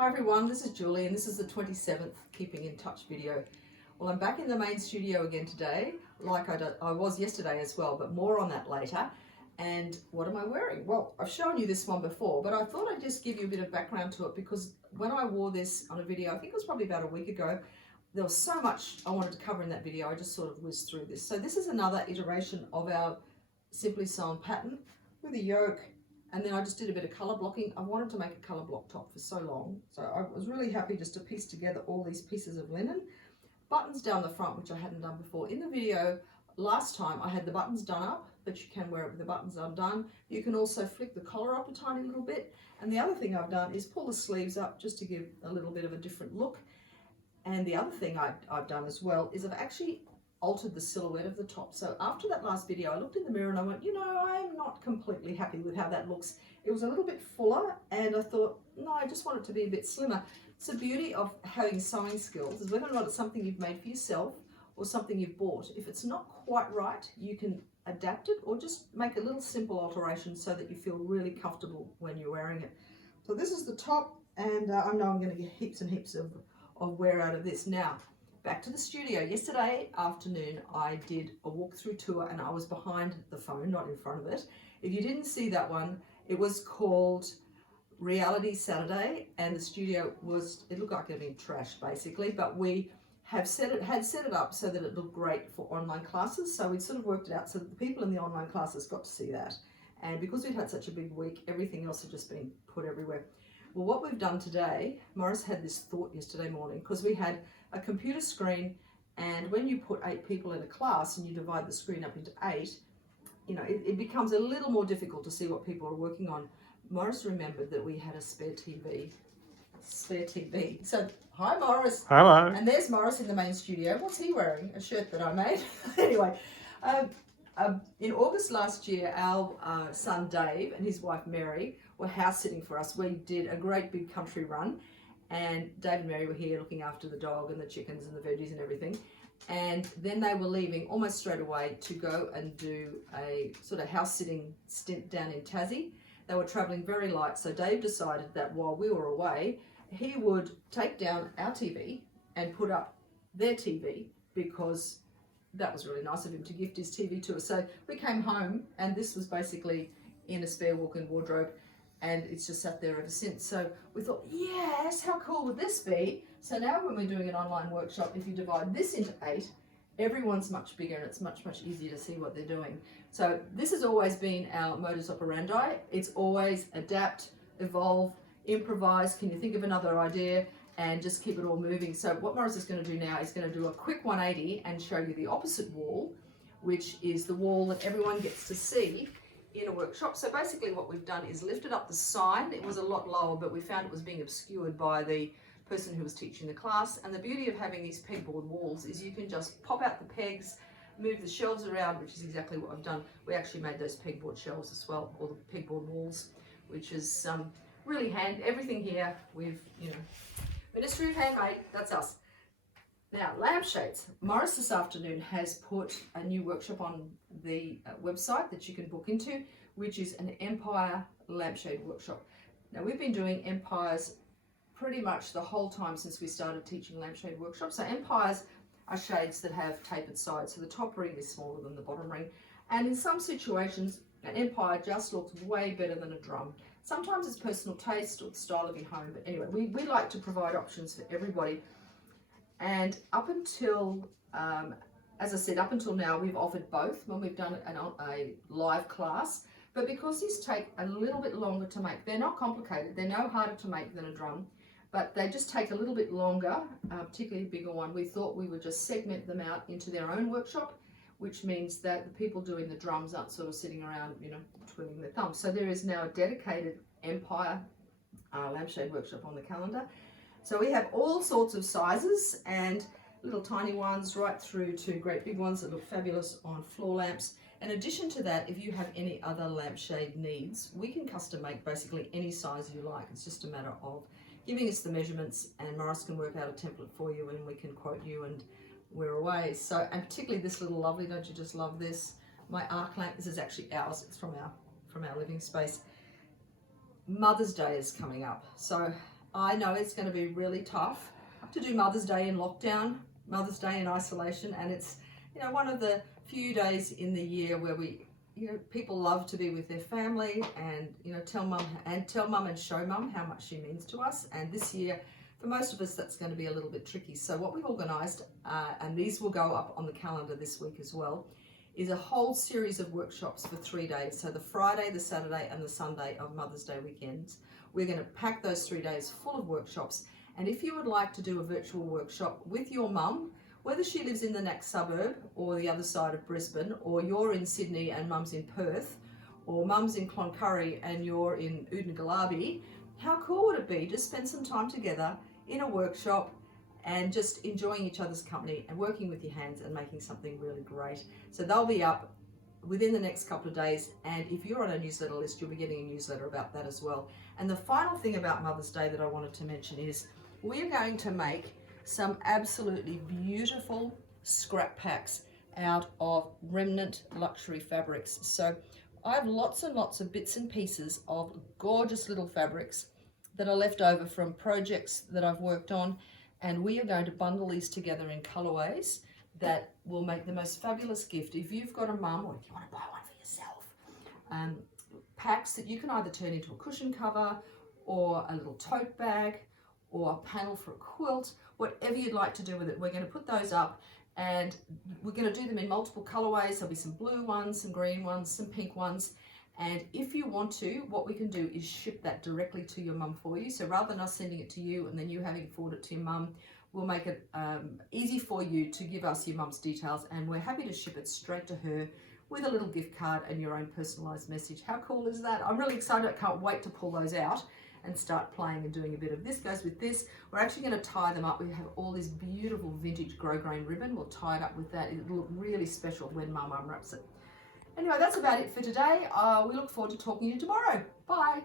Hi everyone, this is Julie and this is the 27th Keeping in Touch video. Well, I'm back in the main studio again today, like I was yesterday as well, but more on that later. And what am I wearing? Well, I've shown you this one before, but I thought I'd just give you a bit of background to it because when I wore this on a video, I think it was probably about a week ago, there was so much I wanted to cover in that video, I just sort of whizzed through this. So this is another iteration of our Simply Sewn pattern with a yoke. And then I just did a bit of colour blocking. I wanted to make a colour block top for so long. So I was really happy just to piece together all these pieces of linen. Buttons down the front, which I hadn't done before. In the video last time, I had the buttons done up, but you can wear it with the buttons undone. You can also flick the collar up a tiny little bit. And the other thing I've done is pull the sleeves up just to give a little bit of a different look. And the other thing I've done as well is I've actually altered the silhouette of the top. So after that last video, I looked in the mirror and I went, you know, I'm not completely happy with how that looks. It was a little bit fuller and I thought, no, I just want it to be a bit slimmer. It's the beauty of having sewing skills is whether or not it's something you've made for yourself or something you've bought. If it's not quite right, you can adapt it or just make a little simple alteration so that you feel really comfortable when you're wearing it. So this is the top, and I know I'm going to get heaps and heaps of wear out of this. Now, back to the studio. Yesterday afternoon, I did a walkthrough tour and I was behind the phone, not in front of it. If you didn't see that one, it was called Reality Saturday and the studio was, it looked like it had been trashed basically, but we had set it up so that it looked great for online classes. So we'd sort of worked it out so that the people in the online classes got to see that. And because we'd had such a big week, everything else had just been put everywhere. Well, what we've done today, Morris had this thought yesterday morning because we had a computer screen, and when you put 8 people in a class and you divide the screen up into 8, you know, it becomes a little more difficult to see what people are working on. Morris remembered that we had a spare TV. So, hi Morris. Hello. And there's Morris in the main studio. What's he wearing? A shirt that I made. Anyway, in August last year, our son Dave and his wife Mary were house sitting for us. We did a great big country run. And Dave and Mary were here looking after the dog and the chickens and the veggies and everything. And then they were leaving almost straight away to go and do a sort of house sitting stint down in Tassie. They were travelling very light. So Dave decided that while we were away, he would take down our TV and put up their TV because that was really nice of him to gift his TV to us. So we came home and this was basically in a spare walk-in wardrobe. And it's just sat there ever since. So we thought, yes, how cool would this be? So now when we're doing an online workshop, if you divide this into 8, everyone's much bigger and it's much, much easier to see what they're doing. So this has always been our modus operandi. It's always adapt, evolve, improvise. Can you think of another idea? And just keep it all moving. So what Morris is going to do now is going to do a quick 180 and show you the opposite wall, which is the wall that everyone gets to see in a workshop. So basically what we've done is lifted up the sign. It was a lot lower, but we found it was being obscured by the person who was teaching the class. And the beauty of having these pegboard walls is you can just pop out the pegs, move the shelves around, which is exactly what I've done. We actually made those pegboard shelves as well, or the pegboard walls, which is really handy. Everything here we've, Ministry of Handmade, that's us. Now, lampshades. Morris this afternoon has put a new workshop on the website that you can book into, which is an Empire lampshade workshop. Now, we've been doing empires pretty much the whole time since we started teaching lampshade workshops. So empires are shades that have tapered sides. So the top ring is smaller than the bottom ring. And in some situations, an empire just looks way better than a drum. Sometimes it's personal taste or the style of your home. But anyway, we like to provide options for everybody. And up until, as I said, up until now, we've offered both when we've done a live class. But because these take a little bit longer to make, they're not complicated. They're no harder to make than a drum, but they just take a little bit longer, particularly a bigger one. We thought we would just segment them out into their own workshop, which means that the people doing the drums aren't sort of sitting around, twiddling their thumbs. So there is now a dedicated Empire lampshade workshop on the calendar. So we have all sorts of sizes and little tiny ones right through to great big ones that look fabulous on floor lamps. In addition to that, if you have any other lampshade needs, we can custom make basically any size you like. It's just a matter of giving us the measurements and Morris can work out a template for you and we can quote you and we're away. So, and particularly this little lovely, don't you just love this? My arc lamp, this is actually ours, it's from our living space. Mother's Day is coming up. So I know it's going to be really tough to do Mother's Day in lockdown, Mother's Day in isolation, and it's, you know, one of the few days in the year where we, you know, people love to be with their family and, you know, tell mum and show mum how much she means to us. And this year, for most of us, that's going to be a little bit tricky. So what we've organised, and these will go up on the calendar this week as well, is a whole series of workshops for 3 days. So the Friday, the Saturday and the Sunday of Mother's Day weekends. We're going to pack those 3 days full of workshops. And if you would like to do a virtual workshop with your mum, whether she lives in the next suburb or the other side of Brisbane, or you're in Sydney and mum's in Perth, or mum's in Cloncurry and you're in Udnagalabi, how cool would it be to spend some time together in a workshop and just enjoying each other's company and working with your hands and making something really great. So they'll be up within the next couple of days, and if you're on a newsletter list, you'll be getting a newsletter about that as well. And the final thing about Mother's Day that I wanted to mention is we're going to make some absolutely beautiful scrap packs out of remnant luxury fabrics. So I have lots and lots of bits and pieces of gorgeous little fabrics that are left over from projects that I've worked on, and we are going to bundle these together in colorways that will make the most fabulous gift if you've got a mum or if you want to buy one for yourself. Packs that you can either turn into a cushion cover or a little tote bag or a panel for a quilt, whatever you'd like to do with it. We're going to put those up, and we're going to do them in multiple colorways. There'll be some blue ones, some green ones, some pink ones. And if you want to, what we can do is ship that directly to your mum for you. So rather than us sending it to you and then you having to forward it to your mum, we'll make it easy for you to give us your mum's details, and we're happy to ship it straight to her with a little gift card and your own personalised message. How cool is that? I'm really excited. I can't wait to pull those out and start playing and doing a bit of this goes with this. We're actually going to tie them up. We have all this beautiful vintage grosgrain ribbon. We'll tie it up with that. It'll look really special when Mum unwraps it. Anyway, that's about it for today. We look forward to talking to you tomorrow. Bye.